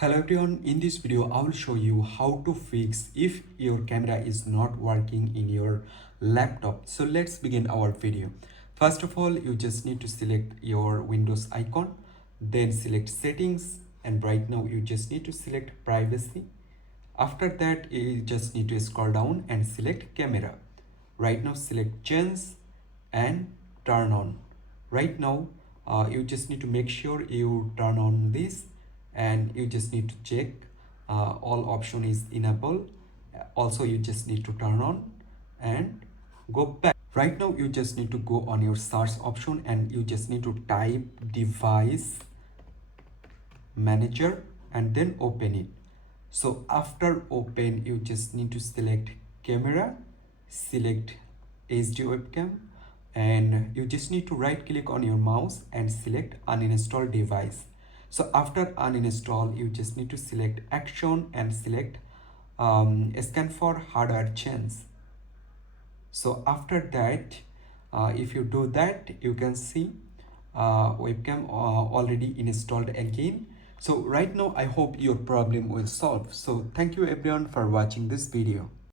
Hello everyone, in this video I will show you how to fix if your camera is not working in your laptop. So let's begin our video. First of all, you just need to select your Windows icon, then select settings, and right now you just need to select privacy. After that, you just need to scroll down and select camera. Right now select change and turn on. Right now you just need to make sure you turn on this, and you just need to check all option is enabled. Also you just need to turn on and go back. Right now you just need to go on your search option and you just need to type device manager and then open it. So after open, you just need to select camera, select HD webcam, and you just need to right click on your mouse and select uninstall device. So after uninstall, you just need to select action and select scan for hardware change. So after that, if you do that, you can see webcam already installed again. So right now I hope your problem will solve. So thank you everyone for watching this video.